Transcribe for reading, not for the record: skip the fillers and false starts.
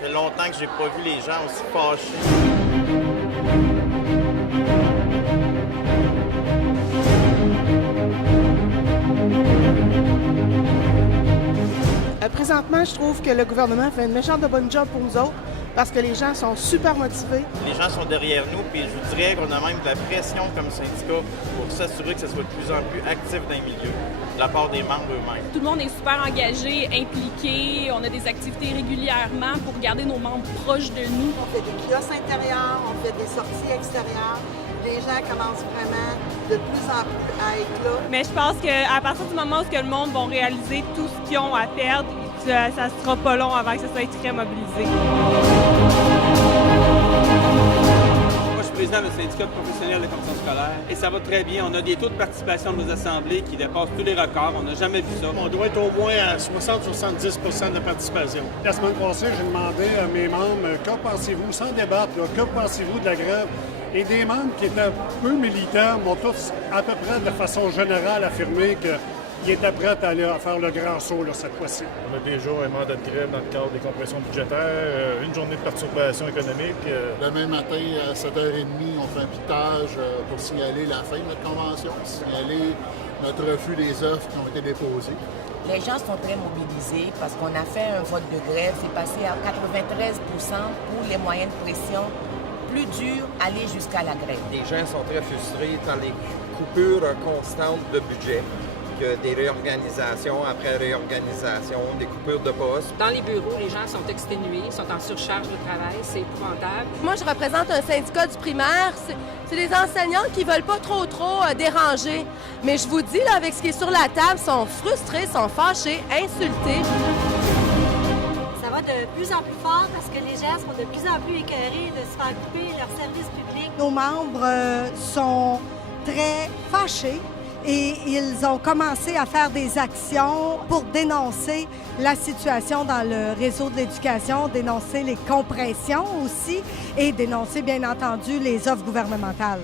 fait longtemps que j'ai pas vu les gens aussi fâchés. Présentement, je trouve que le gouvernement fait une méchante de bonne job pour nous autres parce que les gens sont super motivés. Les gens sont derrière nous, puis je vous dirais qu'on a même de la pression comme syndicat pour s'assurer que ce soit de plus en plus actif dans les milieux, de la part des membres eux-mêmes. Tout le monde est super engagé, impliqué. On a des activités régulièrement pour garder nos membres proches de nous. On fait des kiosques intérieurs, on fait des sorties extérieures. Les gens commencent vraiment de plus en plus à être là. Mais je pense qu'à partir du moment où le monde va réaliser tout ce qu'ils ont à perdre, ça ne sera pas long avant que ça soit très mobilisé. Moi, je suis président du syndicat professionnel de commission scolaire et ça va très bien. On a des taux de participation de nos assemblées qui dépassent tous les records. On n'a jamais vu ça. On doit être au moins à 60-70 de participation. La semaine passée, j'ai demandé à mes membres, que pensez-vous, sans débattre, là, que pensez-vous de la grève? Et des membres qui étaient un peu militants m'ont tous à peu près de façon générale affirmé qu'ils étaient prêts à aller faire le grand saut là, cette fois-ci. On a déjà un mandat de grève dans le cadre des compressions budgétaires, une journée de perturbation économique. Demain matin, à 7h30, on fait un pitage pour signaler la fin de notre convention, signaler notre refus des offres qui ont été déposées. Les gens sont très mobilisés parce qu'on a fait un vote de grève. C'est passé à 93% pour les moyens de pression. Plus dur, aller jusqu'à la grève. Les gens sont très frustrés dans les coupures constantes de budget, que des réorganisations après réorganisation, des coupures de postes. Dans les bureaux, les gens sont exténués, sont en surcharge de travail, c'est épouvantable. Moi, je représente un syndicat du primaire. C'est des enseignants qui veulent pas trop déranger. Mais je vous dis, là, avec ce qui est sur la table, sont frustrés, sont fâchés, insultés. Ça va de plus en plus fort parce que les gens sont de plus en plus écœurés de se faire couper leurs services publics. Nos membres sont très fâchés et ils ont commencé à faire des actions pour dénoncer la situation dans le réseau de l'éducation, dénoncer les compressions aussi et dénoncer bien entendu les offres gouvernementales.